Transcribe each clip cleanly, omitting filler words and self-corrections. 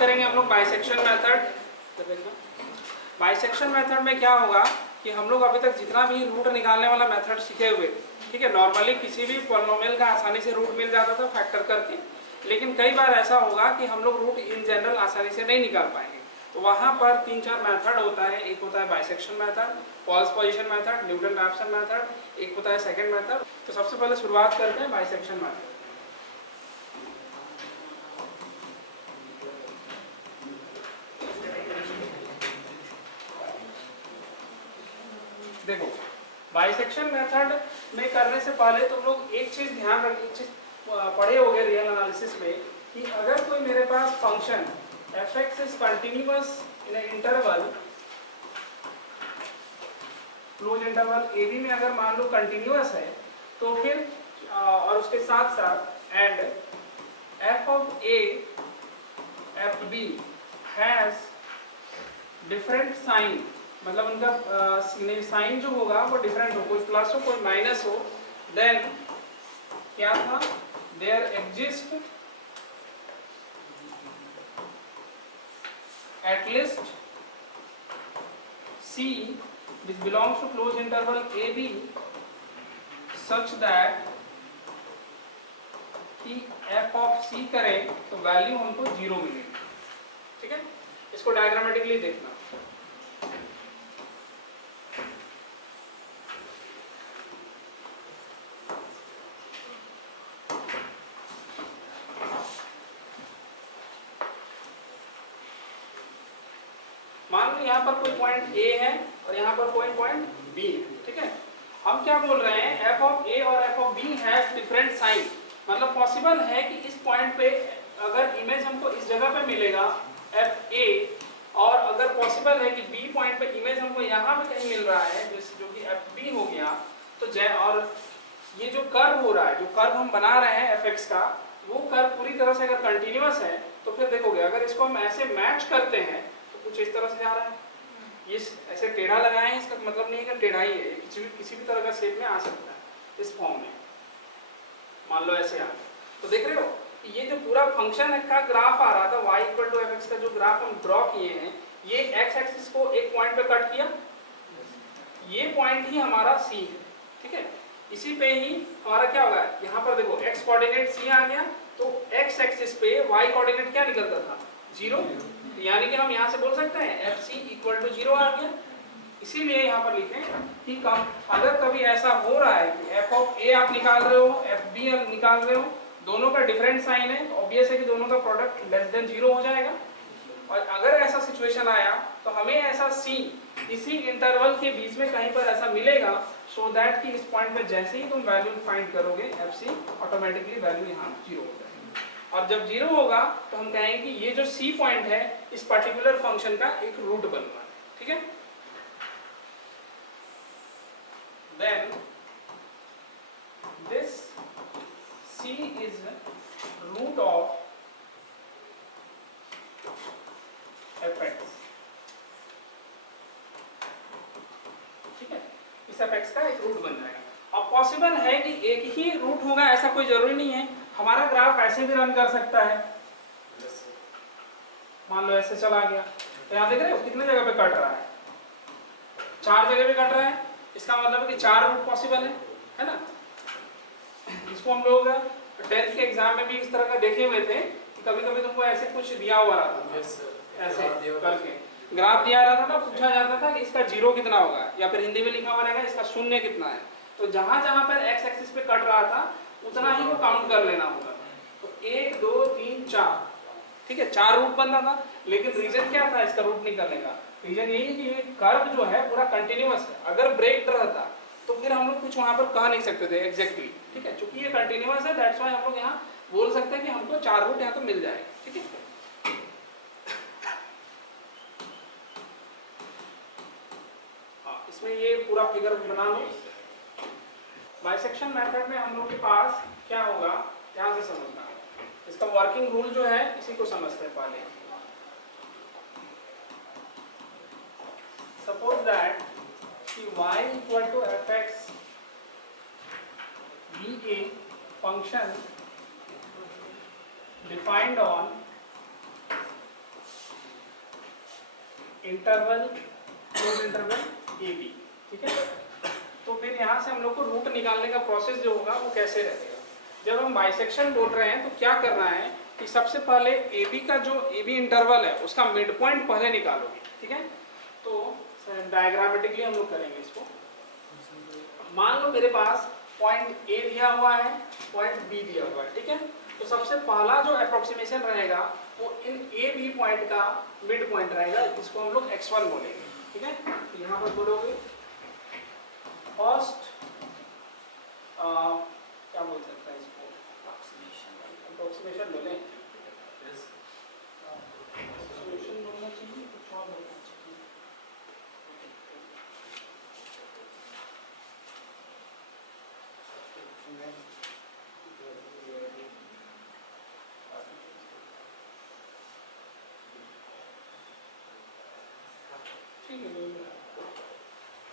करेंगे हम लोग बाइसेक्शन मेथड। बाइसेक्शन मेथड में क्या होगा कि हम लोग अभी तक जितना भी रूट निकालने वाला मेथड सीखे हुए थे, ठीक है, नॉर्मली किसी भी पॉलिनोमियल का आसानी से रूट मिल जाता था फैक्टर करके, लेकिन कई बार ऐसा होगा कि हम लोग रूट इन जनरल आसानी से नहीं निकाल पाएंगे। तो वहाँ पर 3-4 मेथड होता है। एक होता है bisection method, false position method, Newton Raphson method, एक होता है सेकंड मेथड। तो सबसे पहले शुरुआत करते हैं बाइसेक्शन मेथड। देखो, बाइसेक्शन मेथड में करने से पहले तुम लोग एक चीज ध्यान रख, एक चीज पढ़े होगे रियल एनालिसिस में कि अगर कोई मेरे पास function f(x) is continuous in a interval, close interval ab में अगर मान लो कंटिन्यूअस है, तो फिर और उसके साथ साथ and f(a) f(b) has different sign, मतलब उनका साइन जो होगा वो डिफरेंट हो, कोई प्लस हो कोई माइनस हो, देन क्या था, there exist at least C which belongs to closed interval AB such that कि f of C करें तो वैल्यू हमको 0 मिलेगी। ठीक है, इसको डायग्रामेटिकली देखना। मान लो यहाँ पर कोई पॉइंट A है और यहाँ पर कोई पॉइंट B है। ठीक है, हम क्या बोल रहे हैं, f of A और f of B has different sign, मतलब पॉसिबल है कि इस पॉइंट पे अगर इमेज हमको इस जगह पे मिलेगा fa, और अगर पॉसिबल है कि B पॉइंट पे इमेज हमको यहाँ पे कहीं मिल रहा है जो कि fb हो गया, तो और ये जो कर्व हो रहा है, जो कर्व हम बना रहे हैं fx का, वो कर्व पूरी तरह से अगर कंटिन्यूअस है तो फिर देखोगे अगर इसको हम ऐसे मैच करते हैं तो कुछ इस तरह से जा रहा है। ये ऐसे टेढ़ा लगाए हैं, इसका मतलब नहीं है कि टेढ़ा ही है, किसी भी तरह का शेप में आ सकता है इस फॉर्म में। मान लो ऐसे आ, तो देख रहे हो कि ये जो पूरा फंक्शन का ग्राफ आ रहा था y इक्वल टू एफ का जो ग्राफ हम ड्रॉ किए हैं, ये x एक्सिस को एक पॉइंट पे कट किया, ये पॉइंट ही हमारा c है। ठीक है, इसी पे ही हमारा क्या होगा, यहाँ पर देखो x कोऑर्डिनेट c आ गया, तो x एक्सिस पे y कोऑर्डिनेट क्या निकलता था, 0, यानी कि हम यहाँ से बोल सकते हैं fc इक्वल टू 0 आ गया। इसीलिए यहाँ पर लिखें कि अगर कभी ऐसा हो रहा है कि f ऑफ a आप निकाल रहे हो, fb आप निकाल रहे हो, दोनों का डिफरेंट साइन है, ऑब्वियस है कि दोनों का प्रोडक्ट लेस देन 0 हो जाएगा। और अगर ऐसा सिचुएशन आया तो हमें ऐसा c इसी इंटरवल के बीच में कहीं पर ऐसा मिलेगा, सो दैट कि इस पॉइंट पे जैसे ही तुम वैल्यू फाइंड करोगे fc ऑटोमेटिकली वैल्यू यहाँ 0 हो जाएगी। और जब 0 होगा तो हम कहेंगे कि ये जो c पॉइंट है इस पर्टिकुलर फंक्शन का एक रूट बन रहा है। ठीक है, then this c is root of fx। ठीक है, इस fx का एक रूट बन जाएगा। अब पॉसिबल है कि एक ही रूट होगा ऐसा कोई जरूरी नहीं है, हमारा ग्राफ ऐसे भी रन कर सकता है। मान लो ऐसे चला गया, तो यहाँ देख रहे हो कितने जगह पे कट रहा है, 4 जगह पे कट रहा है, इसका मतलब है कि 4 रूट पॉसिबल है ना। इसको हम लोग 10th के एग्जाम में भी इस तरह का देखे हुए थे कि कभी कभी तुमको ऐसे कुछ दिया हुआ रहता था, ऐसे करके ग्राफ दिया रहता था, पूछा जाता था कि इसका 0 कितना होगा, या फिर हिंदी में लिखा हुआ रहेगा इसका 0 कितना है। तो जहां जहां पर x एक्सिस पे कट रहा था उतना ही वो काउंट कर लेना होगा। तो 1 2 3 4, ठीक है, 4 रूट बनता था। लेकिन रीजन क्या था इसका रूट निकलने का, रीजन यही कि ये कर्व जो है पूरा कंटिन्यूअस है, अगर ब्रेक रहता तो फिर हम लोग कुछ वहां पर कह नहीं सकते थे एग्जैक्टली। ठीक है, क्योंकि ये कंटिन्यूअस है, दैट्स व्हाई हम लोग यहाँ बोल सकते हैं कि हमको 4 रूट यहाँ तो मिल जाएगा। ठीक है, इसमें ये पूरा फिगर बना लो। बाइसेक्शन मेथड में हम लोग के पास क्या होगा, ध्यान से समझना है, इसका वर्किंग रूल जो है इसी को समझते हैं पहले। सपोज दैट कि y इक्वल टू fx be a function defined on interval close interval a b, ठीक है। तो फिर यहाँ से हम लोग को रूट निकालने का प्रोसेस जो होगा वो कैसे रहेगा। जब हम बाइसेक्शन बोल रहे हैं तो क्या करना है कि सबसे पहले ए बी का जो ए बी इंटरवल है उसका मिड पॉइंट पहले निकालोगे, ठीक है। तो डायग्रामेटिकली हम लोग करेंगे इसको। मान लो मेरे पास पॉइंट ए दिया हुआ है, पॉइंट बी दिया हुआ है, ठीक है। तो सबसे पहला जो अप्रोक्सीमेशन रहेगा वो इन ए बी पॉइंट का मिड पॉइंट रहेगा, जिसको हम लोग x1 बोलेंगे, ठीक है। तो यहाँ पर बोलोगे फर्स्ट क्या बोल सकते हैं इसको, अप्रोक्सीमेशन बोले, सॉल्यूशन बोलना चाहिए, कुछ और बोलना चाहिए। ठीक है,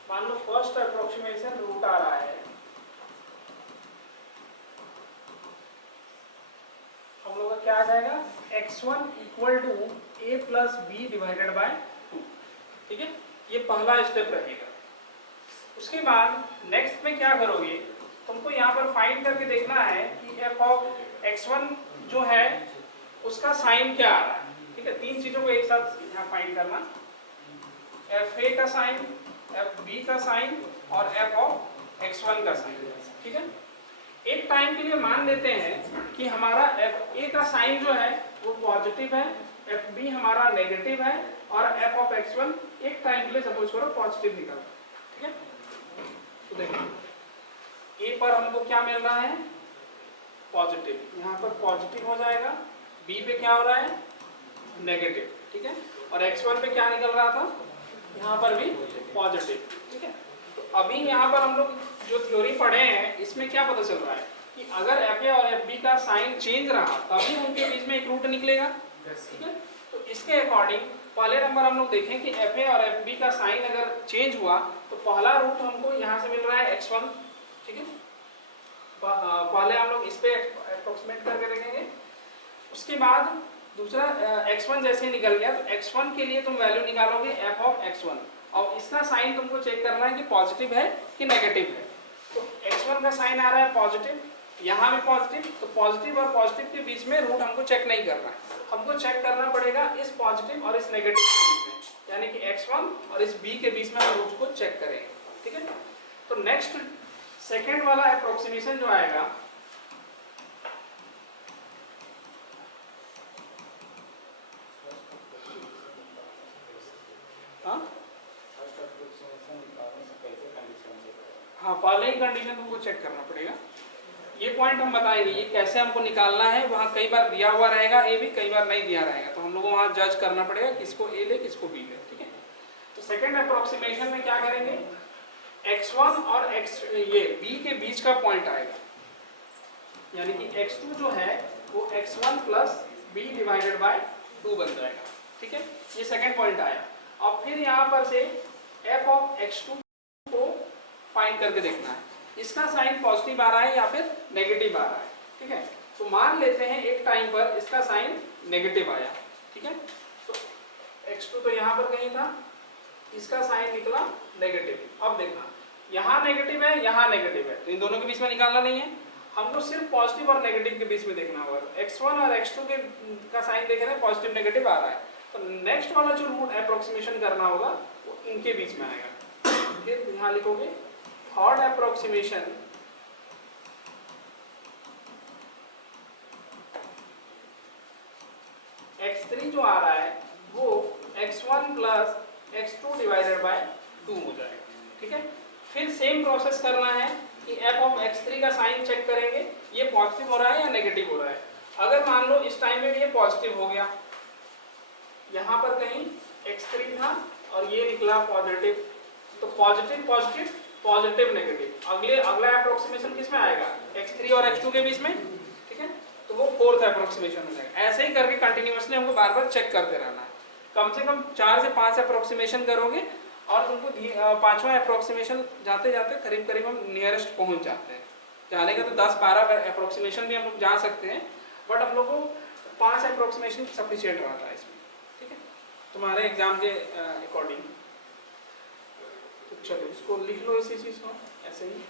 मान लो फर्स्ट अप्रोक्सीमेशन रूट आ रहा है, हम लोग का क्या आ जाएगा x1 equal to a plus b divided by 2, ठीक है। ये पहला स्टेप रहेगा। उसके बाद नेक्स्ट में क्या करोगे, तुमको यहाँ पर फाइंड करके देखना है कि f ऑफ x1 जो है उसका साइन क्या आ रहा है, ठीक है। तीन चीजों को एक साथ यहाँ फाइंड करना, एफ ए का साइन, एफ बी का साइन और एफ ऑफ x1 का साइन, ठीक है। एक टाइम के लिए मान लेते हैं कि हमारा एफ ए का साइन जो है वो पॉजिटिव है, एफ बी हमारा नेगेटिव है और एफ ऑफ x1 एक टाइम के लिए सपोज करो पॉजिटिव निकल, ठीक है। तो देखिए ए पर हमको क्या मिल रहा है पॉजिटिव, यहाँ पर पॉजिटिव हो जाएगा, बी पे क्या हो रहा है नेगेटिव, ठीक है। और x1 पे क्या निकल रहा था, यहाँ पर भी पॉजिटिव, ठीक है। तो अभी यहाँ पर हम लोग जो थ्योरी पढ़े हैं इसमें क्या पता चल रहा है कि अगर एफ ए और एफ बी का साइन चेंज रहा तभी उनके बीच में एक रूट निकलेगा, ठीक है। तो इसके अकॉर्डिंग पहले नंबर हम लोग देखें कि एफ ए और एफ बी का साइन अगर चेंज हुआ तो पहला रूट हमको यहाँ से मिल रहा है x1, ठीक है। पहले हम लोग इस पे अप्रोक्सीमेट करके देखेंगे। उसके बाद दूसरा x1 जैसे निकल गया तो x1 के लिए तुम वैल्यू निकालोगे f ऑफ x1 और इसका साइन तुमको चेक करना है कि पॉजिटिव है कि नेगेटिव है। तो x1 का साइन आ रहा है पॉजिटिव, यहाँ भी पॉजिटिव, तो पॉजिटिव और पॉजिटिव के बीच में रूट हमको चेक नहीं करना है, हमको चेक करना पड़ेगा इस पॉजिटिव और इस नेगेटिव के बीच में, यानी कि x1 और इस b के बीच में हम रूट को चेक करेंगे, ठीक है। तो नेक्स्ट सेकेंड वाला अप्रोक्सीमेशन जो आएगा हाँ पहले ही कंडीशन तुमको चेक करना पड़ेगा। ये पॉइंट हम बताएंगे ये कैसे हमको निकालना है, वहाँ कई बार दिया हुआ रहेगा ए भी, कई बार नहीं दिया रहेगा, तो हम लोगों को वहाँ जज करना पड़ेगा किसको ए ले किसको बी ले, ठीक है। तो सेकेंड अप्रोक्सीमेशन में क्या करेंगे, x1 और ये b के बीच का पॉइंट आएगा, यानी कि x2 जो है वो x1 plus b divided by 2 बन जाएगा, ठीक है। ये सेकेंड पॉइंट आया। अब फिर यहाँ पर से f ऑफ x2 को फाइंड करके देखना है इसका साइन पॉजिटिव आ रहा है या फिर नेगेटिव आ रहा है, ठीक है। तो मान लेते हैं एक टाइम पर इसका साइन नेगेटिव आया, ठीक है। तो x2 तो यहाँ पर कहीं था, इसका साइन निकला नेगेटिव। अब देखना यहाँ नेगेटिव है यहाँ नेगेटिव है, तो इन दोनों के बीच में निकालना नहीं है, हमको सिर्फ पॉजिटिव और नेगेटिव के बीच में देखना होगा। x1 और x2 के का साइन देख रहे हैं पॉजिटिव नेगेटिव आ रहा है, तो नेक्स्ट वाला जो रूट अप्रोक्सीमेशन करना होगा वो इनके बीच में आएगा। फिर यहाँ लिखोगे थर्ड अप्रोक्सीमेशन x3 जो आ रहा है वो x1 plus x2 divided by 2 हो जाएगा, ठीक है। फिर सेम प्रोसेस करना है कि f ऑफ x3 का साइन चेक करेंगे ये पॉजिटिव हो रहा है या नेगेटिव हो रहा है। अगर मान लो इस टाइम में ये पॉजिटिव हो गया, यहाँ पर कहीं x3 था और ये निकला पॉजिटिव, तो पॉजिटिव पॉजिटिव पॉजिटिव नेगेटिव, अगला अप्रोक्सीमेशन किस में आएगा x3 और x2 के बीच में, ठीक है। तो वो फोर्थ अप्रोक्सीमेशन हो जाएगा। ऐसे ही करके कंटिन्यूअसली हमको बार बार चेक करते रहना है, कम से कम 4 से 5 अप्रोक्सीमेशन करोगे और तुमको पांचवा अप्रोक्सीमेशन जाते जाते करीब करीब हम नियरेस्ट पहुंच जाते हैं। जाने का तो 10-12 अप्रोक्सीमेशन भी हम लोग जा सकते हैं, बट हम लोग को 5 अप्रोक्सीमेशन सफिशिएंट रहता है इसमें, ठीक है। तुम्हारे एग्जाम के अकॉर्डिंग। तो चलो इसको लिख लो इसी चीज़ को ऐसे ही।